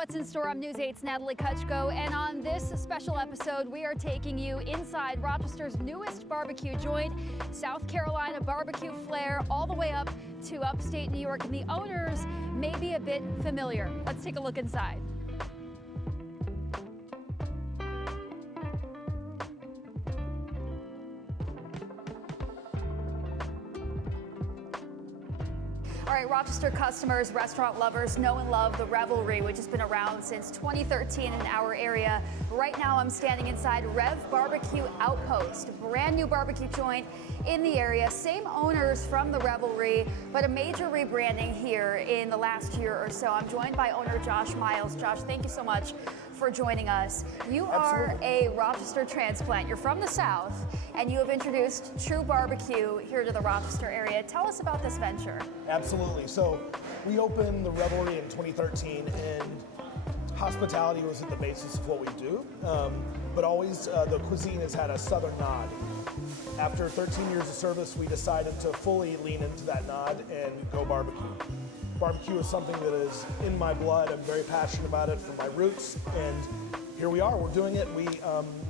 what's in store. I'm News 8's Natalie Kucko, and on this special episode, we are taking you inside Rochester's newest barbecue joint, South Carolina Barbecue Flair, all the way up to upstate New York, and the owners may be a bit familiar. Let's take a look inside. All right, Rochester customers, restaurant lovers know and love the Revelry, which has been around since 2013 in our area. Right now, I'm standing inside Rev BBQ Outpost, a brand new barbecue joint in the area. Same owners from the Revelry, but a major rebranding here in the last year or so. I'm joined by owner Josh Miles. Josh, thank you so much for joining us. You are a Rochester transplant. You're from the South, and you have introduced true barbecue here to the Rochester area. Tell us about this venture. Absolutely. So we opened the Revelry in 2013, and hospitality was at the basis of what we do, but always the cuisine has had a Southern nod. After 13 years of service, we decided to fully lean into that nod and go barbecue. Barbecue is something that is in my blood. I'm very passionate about it from my roots, and here we are, we're doing it. We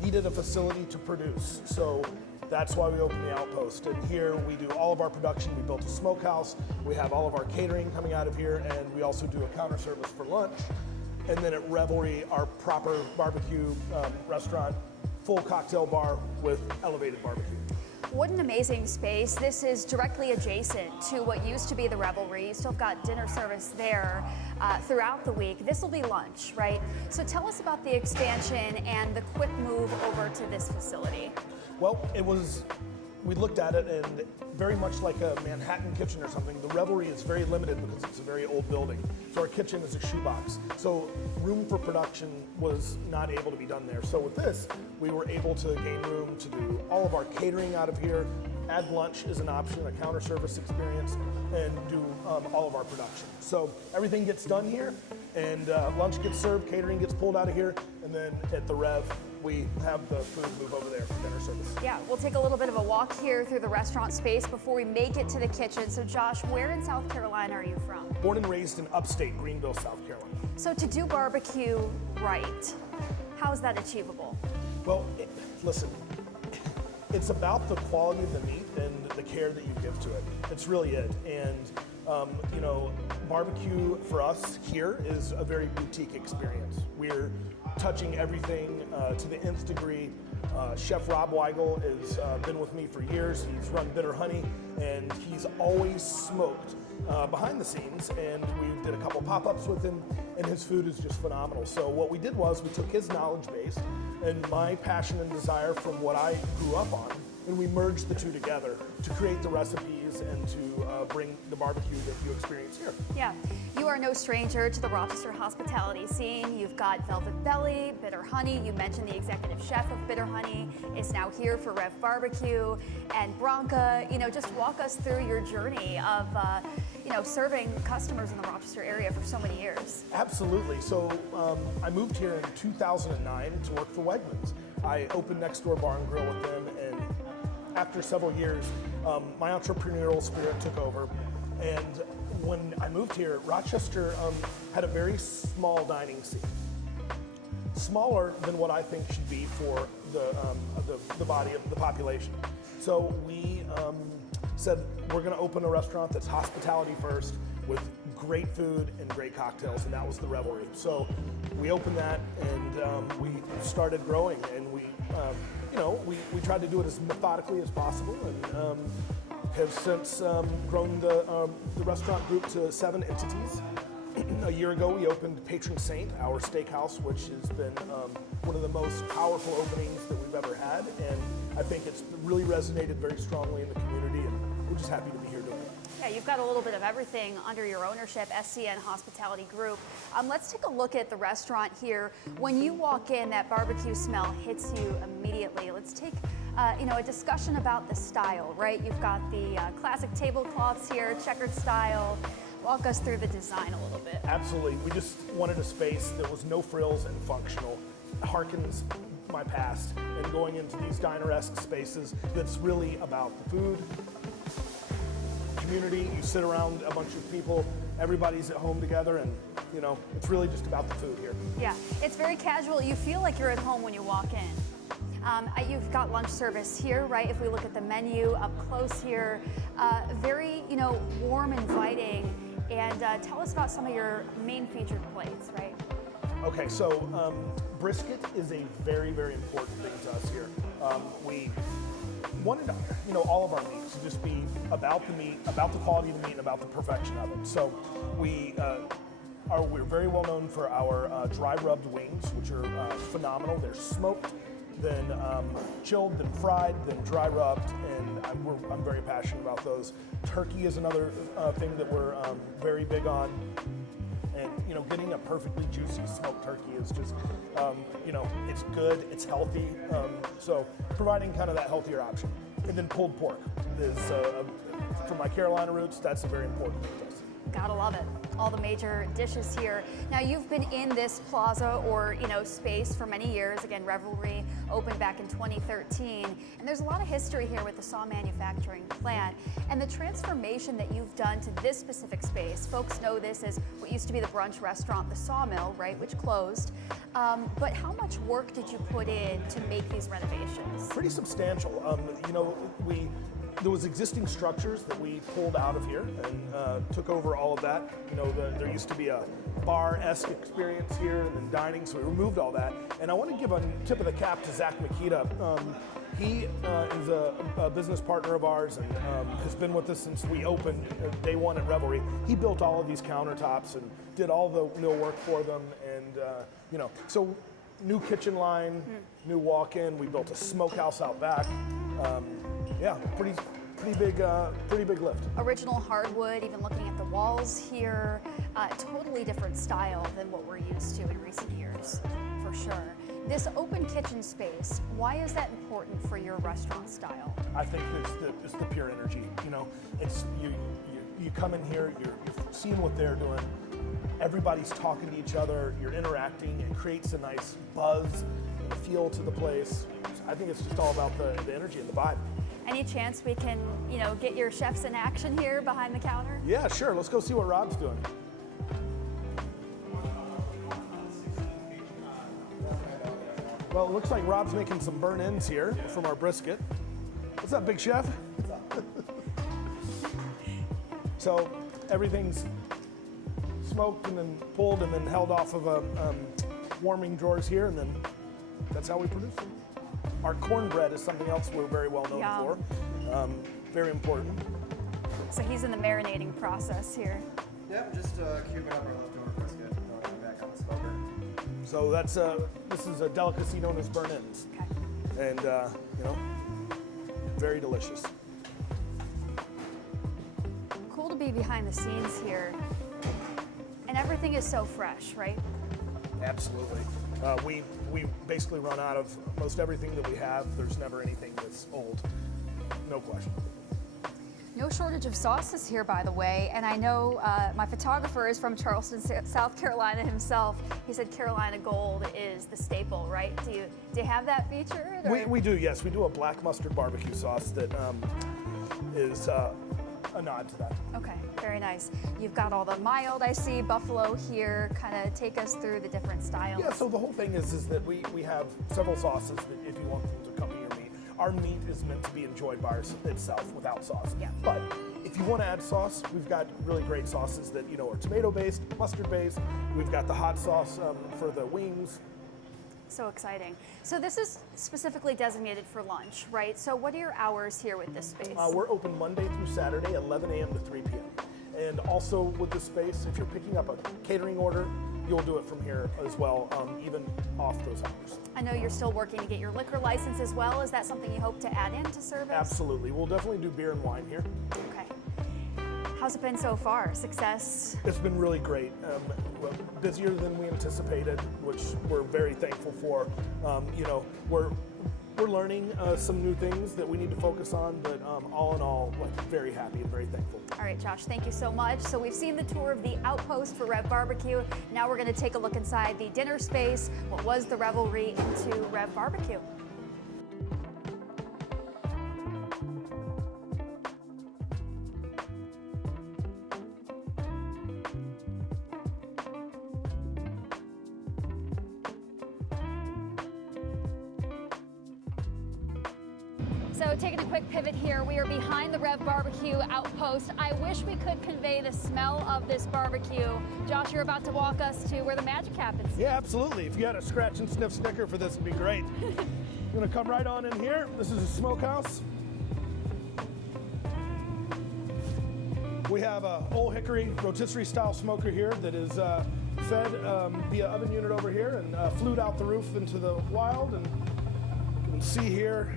needed a facility to produce, so that's why we opened the Outpost. And here we do all of our production. We built a smokehouse, we have all of our catering coming out of here, and we also do a counter service for lunch. And then at Revelry, our proper barbecue restaurant, full cocktail bar with elevated barbecue. What an amazing space. This is directly adjacent to what used to be the Revelry. You still got dinner service there throughout the week. This will be lunch, right? So tell us about the expansion and the quick move over to this facility. Well, we looked at it, and very much like a Manhattan kitchen or something, the Revelry is very limited because it's a very old building. So our kitchen is a shoebox. So room for production was not able to be done there. So with this, we were able to gain room to do all of our catering out of here, add lunch as an option, a counter service experience, and do all of our production. So everything gets done here, and lunch gets served, catering gets pulled out of here, and then at the Rev, we have the food move over there for dinner service. Yeah, we'll take a little bit of a walk here through the restaurant space before we make it to the kitchen. So Josh, where in South Carolina are you from? Born and raised in upstate Greenville, South Carolina. So to do barbecue right, how is that achievable? Well, listen, it's about the quality of the meat and the care that you give to it. It's really it. And you know, barbecue for us here is a very boutique experience. We're touching everything to the nth degree. Chef Rob Weigel has been with me for years. He's run Bitter Honey, and he's always smoked behind the scenes, and we did a couple pop-ups with him, and his food is just phenomenal. So what we did was we took his knowledge base and my passion and desire from what I grew up on, and we merged the two together to create the recipes and to bring the barbecue that you experience here. Yeah, you are no stranger to the Rochester hospitality scene. You've got Velvet Belly, Bitter Honey. You mentioned the executive chef of Bitter Honey is now here for Rev BBQ, and Bronca. You know, just walk us through your journey of serving customers in the Rochester area for so many years. Absolutely. So I moved here in 2009 to work for Wegmans. I opened Next Door Bar and Grill with them, and after several years, my entrepreneurial spirit took over. And when I moved here, Rochester had a very small dining scene. Smaller than what I think should be for the body of the population. So we said, we're gonna open a restaurant that's hospitality first with great food and great cocktails, and that was the Revelry. So we opened that, and we started growing, and we tried to do it as methodically as possible, and have since grown the restaurant group to 7 entities. A year ago, we opened Patron Saint, our steakhouse, which has been one of the most powerful openings that we've ever had, and I think it's really resonated very strongly in the community, and we're just happy to be here doing it. Yeah, you've got a little bit of everything under your ownership, SCN Hospitality Group. Let's take a look at the restaurant here. When you walk in, that barbecue smell hits you immediately. Let's take a discussion about the style, right? You've got the classic tablecloths here, checkered style. Walk us through the design a little bit. Absolutely. We just wanted a space that was no frills and functional. Harkens my past, and going into these diner-esque spaces that's really about the food, community. You sit around a bunch of people, everybody's at home together, and You know, it's really just about the food here. Yeah, it's very casual. You feel like you're at home when you walk in. You've got lunch service here, right? If we look at the menu up close here, very, you know, warm, inviting. And tell us about some of your main featured plates, right? Okay, so brisket is a very, very important thing to us here. We wanted, you know, all of our meats to just be about the meat, about the quality of the meat, and about the perfection of it. So we're very well known for our dry rubbed wings, which are phenomenal. They're smoked, then chilled, then fried, then dry rubbed, and I'm very passionate about those. Turkey is another thing that we're very big on. And, you know, getting a perfectly juicy smoked turkey is just, you know, it's good, it's healthy. So providing kind of that healthier option. And then pulled pork is, from my Carolina roots, that's a very important thing to us. Gotta love it. All the major dishes here. Now you've been in this plaza or, you know, space for many years. Again, Revelry opened back in 2013. And there's a lot of history here with the saw manufacturing plant. And the transformation that you've done to this specific space, folks know this as what used to be the brunch restaurant, the Sawmill, right, which closed. But how much work did you put in to make these renovations? Pretty substantial. You know, there was existing structures that we pulled out of here and took over all of that. You know, there used to be a bar-esque experience here and then dining, so we removed all that. And I want to give a tip of the cap to Zach Makita. He is a business partner of ours and has been with us since we opened day one at Revelry. He built all of these countertops and did all the mill work for them. And, you know, so new kitchen line, new walk-in. We built a smokehouse out back. Yeah, pretty big lift. Original hardwood, even looking at the walls here, totally different style than what we're used to in recent years, for sure. This open kitchen space, why is that important for your restaurant style? I think it's the pure energy. You know, it's you come in here, you're seeing what they're doing. Everybody's talking to each other. You're interacting. It creates a nice buzz and feel to the place. I think it's just all about the energy and the vibe. Any chance we can, you know, get your chefs in action here behind the counter? Yeah, sure. Let's go see what Rob's doing. Well, it looks like Rob's making some burn ends here from our brisket. What's up, big chef? So everything's smoked and then pulled and then held off of warming drawers here, and then that's how we produce them. Our cornbread is something else we're very well known for. Very important. So he's in the marinating process here. Yep, just cubing up our leftover brisket, throwing it back on the smoker. So that's this is a delicacy known as burn ends. Okay. And you know, very delicious. Cool to be behind the scenes here. And everything is so fresh, right? Absolutely. We basically run out of most everything that we have. There's never anything that's old. No question. No shortage of sauces here, by the way. And I know my photographer is from Charleston, South Carolina himself. He said Carolina Gold is the staple, right? Do you have that featured? We do, yes. We do a black mustard barbecue sauce that is a nod to that. Okay, very nice. You've got all the mild, I see, buffalo here. Kind of take us through the different styles. Yeah, so the whole thing is that we have several sauces that if you want them to accompany your meat. Our meat is meant to be enjoyed by itself without sauce. Yeah. But if you want to add sauce, we've got really great sauces that, you know, are tomato-based, mustard-based. We've got the hot sauce for the wings. So exciting. So this is specifically designated for lunch, right? So what are your hours here with this space? We're open Monday through Saturday, 11 a.m. to 3 p.m. And also with this space, if you're picking up a catering order, you'll do it from here as well, even off those hours. I know you're still working to get your liquor license as well. Is that something you hope to add into service? Absolutely. We'll definitely do beer and wine here. Okay. How's it been so far? Success? It's been really great. Busier than we anticipated, which we're very thankful for. You know, we're learning some new things that we need to focus on, but all in all, like, very happy and very thankful. All right, Josh, thank you so much. So we've seen the tour of the Outpost for Rev BBQ. Now we're going to take a look inside the dinner space, what was the Revelry, into Rev BBQ. So taking a quick pivot here, we are behind the Rev BBQ Outpost. I wish we could convey the smell of this barbecue. Josh, you're about to walk us to where the magic happens. Yeah, absolutely. If you had a scratch and sniff Snicker for this, it'd be great. I'm gonna come right on in here. This is a smokehouse. We have a Old Hickory rotisserie style smoker here that is fed via oven unit over here and flued out the roof into the wild. And you can see here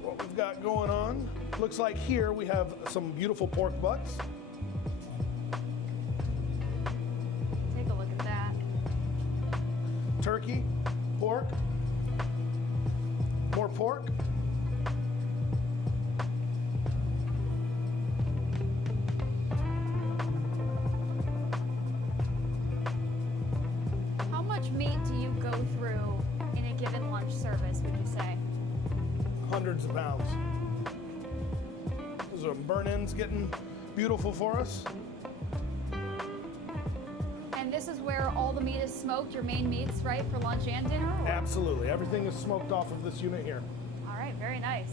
what we've got going on. Looks like here we have some beautiful pork butts. Take a look at that. Turkey, pork, more pork. How much meat do you go through in a given lunch service, would you say? Hundreds of pounds. Those are burn ends getting beautiful for us. And this is where all the meat is smoked, your main meats, right, for lunch and dinner? Or? Absolutely. Everything is smoked off of this unit here. All right, very nice.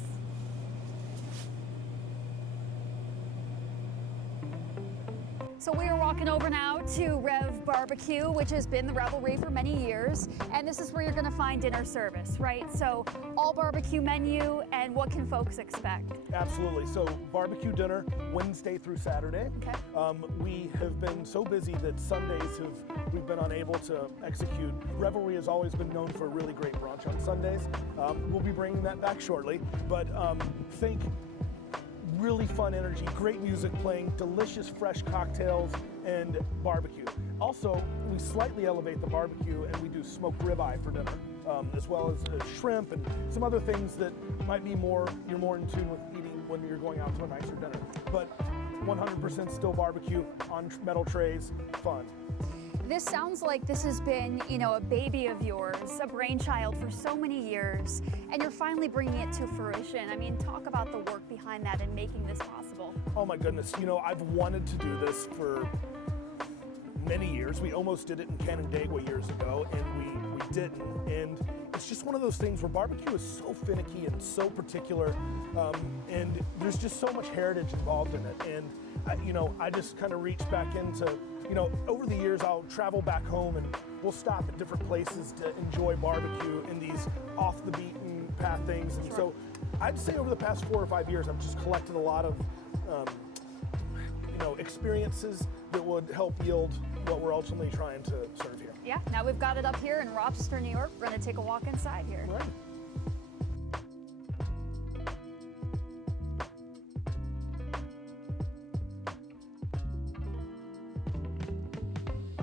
So we are walking over now to Rev BBQ, which has been the Revelry for many years. And this is where you're going to find dinner service, right? So all barbecue menu, and what can folks expect? Absolutely. So barbecue dinner Wednesday through Saturday. Okay. We have been so busy that Sundays we've been unable to execute. Revelry has always been known for a really great brunch on Sundays. We'll be bringing that back shortly. But think really fun energy, great music playing, delicious fresh cocktails, and barbecue. Also, we slightly elevate the barbecue and we do smoked ribeye for dinner, as well as shrimp and some other things that might be you're more in tune with eating when you're going out to a nicer dinner. But 100% still barbecue on metal trays, fun. This sounds like this has been, a baby of yours, a brainchild for so many years, and you're finally bringing it to fruition. I mean, talk about the work behind that and making this possible. Oh my goodness, I've wanted to do this for many years. We almost did it in Canandaigua years ago, and we didn't. And it's just one of those things where barbecue is so finicky and so particular, and there's just so much heritage involved in it. And I just kind of reached back into, over the years I'll travel back home and we'll stop at different places to enjoy barbecue in these off the beaten path things. And so I'd say over the past 4 or 5 years I've just collected a lot of experiences that would help yield what we're ultimately trying to serve here. Yeah, now we've got it up here in Rochester, New York. We're going to take a walk inside here. Right.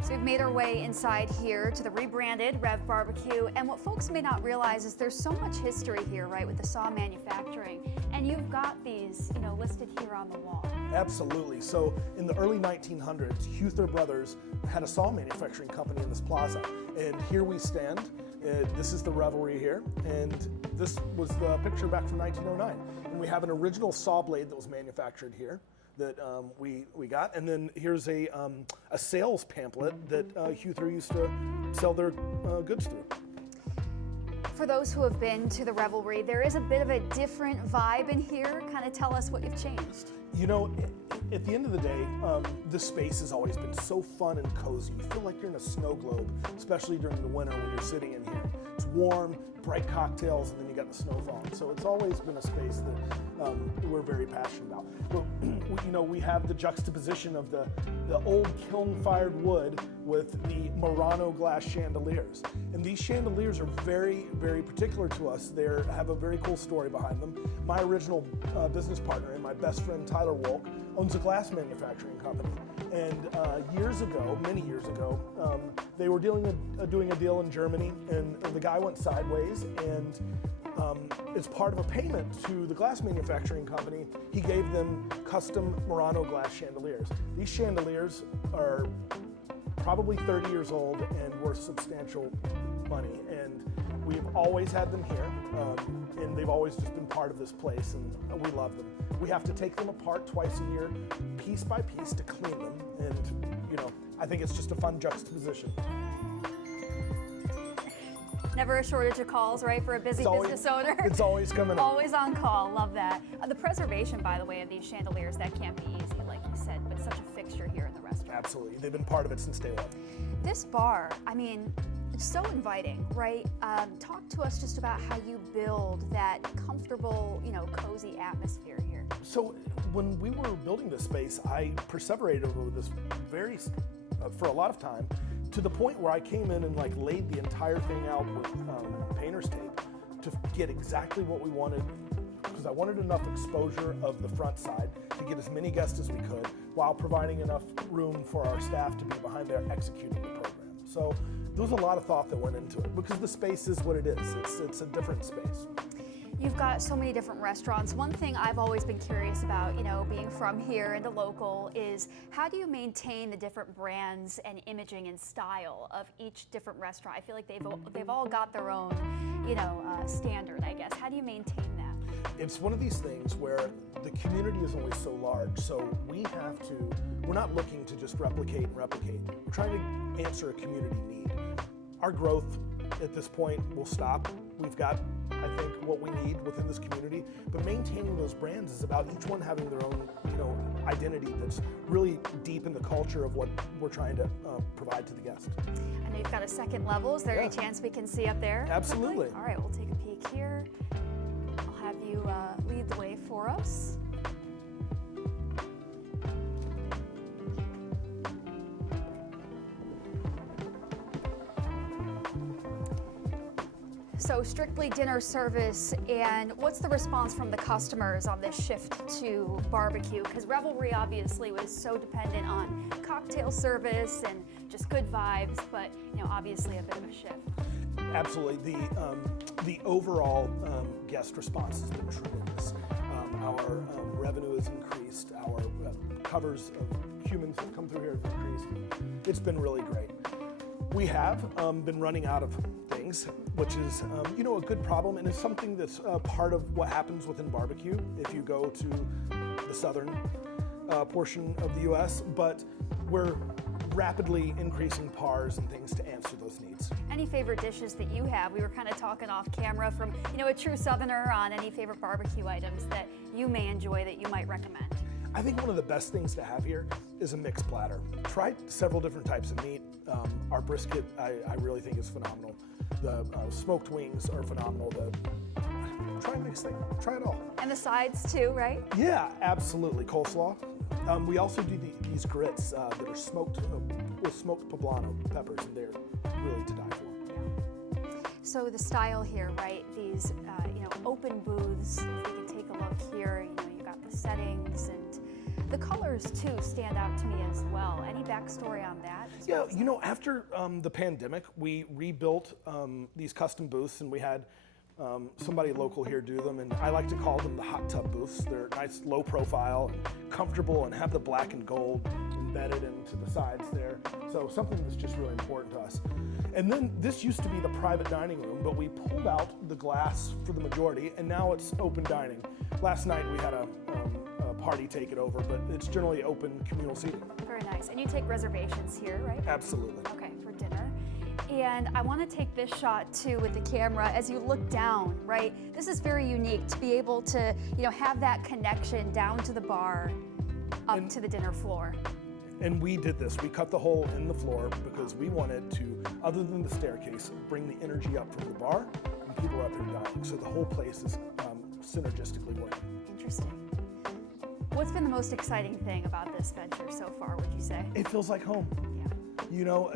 So we've made our way inside here to the rebranded Rev BBQ, and what folks may not realize is there's so much history here, right, with the saw manufacturing, and you've got these, listed here on the wall. Absolutely. So in the early 1900s, Huther Brothers had a saw manufacturing company in this plaza, and here we stand. This is the Revelry here, and this was the picture back from 1909. And we have an original saw blade that was manufactured here that we got, and then here's a sales pamphlet that Huther used to sell their goods through. For those who have been to the Revelry, there is a bit of a different vibe in here. Kind of tell us what you've changed. At the end of the day, this space has always been so fun and cozy. You feel like you're in a snow globe, especially during the winter when you're sitting in here. It's warm, bright cocktails, and then you got the snowfall. So it's always been a space that we're very passionate about. But, we have the juxtaposition of the old kiln-fired wood with the Murano glass chandeliers. And these chandeliers are very, very particular to us. They have a very cool story behind them. My original business partner and my best friend, Tyler Wolk, owns a glass manufacturing company. And many years ago, they were doing a deal in Germany, and the guy went sideways, and as part of a payment to the glass manufacturing company, he gave them custom Murano glass chandeliers. These chandeliers are probably 30 years old and worth substantial money, and we've always had them here, and they've always just been part of this place, and we love them. We have to take them apart twice a year, piece by piece, to clean them, and I think it's just a fun juxtaposition. Never a shortage of calls, right, for a busy business owner? It's always coming up. Always on call, love that. The preservation, by the way, of these chandeliers, that can't be easy, like you said, but such a fixture here in the restaurant. Absolutely, they've been part of it since day one. This bar, I mean, it's so inviting, right? Talk to us just about how you build that comfortable, cozy atmosphere here. So when we were building this space, I perseverated over this for a lot of time, to the point where I came in and laid the entire thing out with painter's tape to get exactly what we wanted, because I wanted enough exposure of the front side to get as many guests as we could, while providing enough room for our staff to be behind there executing the program. So there was a lot of thought that went into it, because the space is what it is. It's a different space. You've got so many different restaurants. One thing I've always been curious about, being from here and a local, is how do you maintain the different brands and imaging and style of each different restaurant? I feel like they've all got their own, standard, I guess. How do you maintain that? It's one of these things where the community is only so large, so we're not looking to just replicate. We're trying to answer a community need. Our growth at this point will stop. We've got, I think, what we need within this community, but maintaining those brands is about each one having their own, identity that's really deep in the culture of what we're trying to provide to the guest. I know you've got a second level. Is there any chance we can see up there? Absolutely. All right, we'll take a peek here. I'll have you lead the way for us. So strictly dinner service, and what's the response from the customers on this shift to barbecue? Because Revelry obviously was so dependent on cocktail service and just good vibes, but obviously a bit of a shift. Absolutely. The overall guest response has been tremendous. Our revenue has increased. Our covers of humans that come through here have increased. It's been really great. We have been running out of things, which is a good problem, and it's something that's part of what happens within barbecue if you go to the southern portion of the U.S., but we're rapidly increasing PARs and things to answer those needs. Any favorite dishes that you have? We were kind of talking off camera from, a true southerner on any favorite barbecue items that you may enjoy that you might recommend. I think one of the best things to have here is a mixed platter. Tried several different types of meat. Our brisket, I really think is phenomenal. The smoked wings are phenomenal. Try a mixed thing. Try it all. And the sides too, right? Yeah, absolutely. Coleslaw. We also do these grits that are smoked with smoked poblano peppers, and they're really to die for. So the style here, right? These, open booths. If we can take a look here, you got the settings, and the colors too stand out to me as well. Any backstory on that? Yeah, after the pandemic, we rebuilt these custom booths, and we had somebody local here do them, and I like to call them the hot tub booths. They're nice, low profile, and comfortable, and have the black and gold embedded into the sides there. So something that's just really important to us. And then this used to be the private dining room, but we pulled out the glass for the majority, and now it's open dining. Last night we had a party take it over, but it's generally open communal seating. Very nice. And you take reservations here, right? Absolutely. Okay, for dinner. And I want to take this shot too with the camera as you look down, right? This is very unique to be able to, have that connection down to the bar, up to the dinner floor. And we did this. We cut the hole in the floor because we wanted to, other than the staircase, bring the energy up from the bar, and people are up here dining. So the whole place is synergistically working. Interesting. What's been the most exciting thing about this venture so far, would you say? It feels like home. Yeah.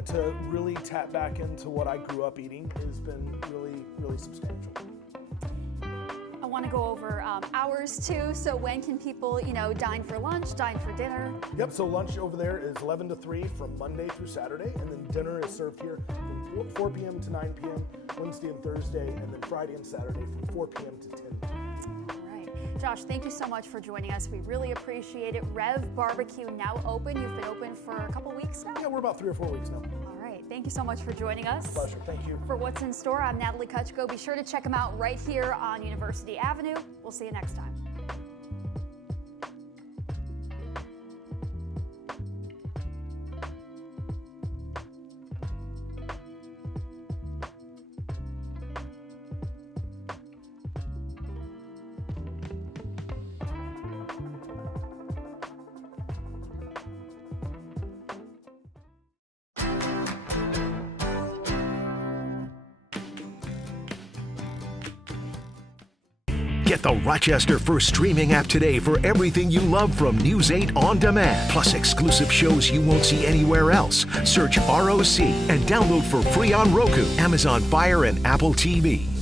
To really tap back into what I grew up eating has been really, really substantial. I want to go over hours too. So when can people, dine for lunch, dine for dinner? Yep, so lunch over there is 11 to 3 from Monday through Saturday, and then dinner is served here from 4 p.m. to 9 p.m. Wednesday and Thursday, and then Friday and Saturday from 4 p.m. to 10 p.m. All right. Josh, thank you so much for joining us. We really appreciate it. Rev BBQ now open. You've been open for a couple weeks now? Yeah, we're about 3 or 4 weeks now. All right. Thank you so much for joining us. Pleasure. Thank you. For What's in Store, I'm Natalie Kucko. Be sure to check them out right here on University Avenue. We'll see you next time. Get the Rochester First streaming app today for everything you love from News 8 On Demand, plus exclusive shows you won't see anywhere else. Search ROC and download for free on Roku, Amazon Fire, and Apple TV.